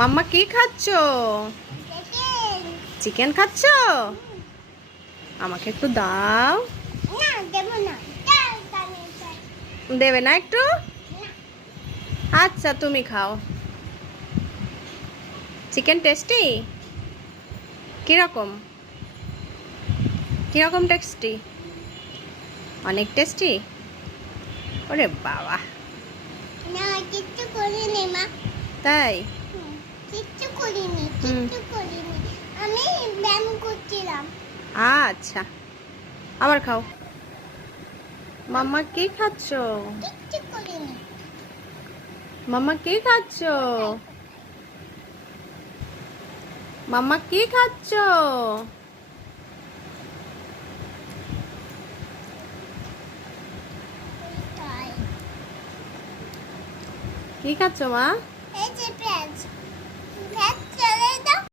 মাম্মা কি খাচ্ছো? চিকেন খাচ্ছো? আমাকে একটু দাও। দেবে না একটু? আচ্ছা তুমি খাও। Chicken tasty? কিরকম কিরকম টেস্টি? অনেক টেস্টি। ওরে বাবা, না কিচ্ছু করিনি মা। তাই? কিচ্ছু করিনি, কিচ্ছু করিনি। আমি ব্যায়াম করছিলাম। আচ্ছা, আবার খাও। মাম্মা কি খাচ্ছো? কিচ্ছু করিনি। মাম্মা কি খাচ্ছো? মাম্মা কি খাচ্ছো? কি খাচ্ছো মা?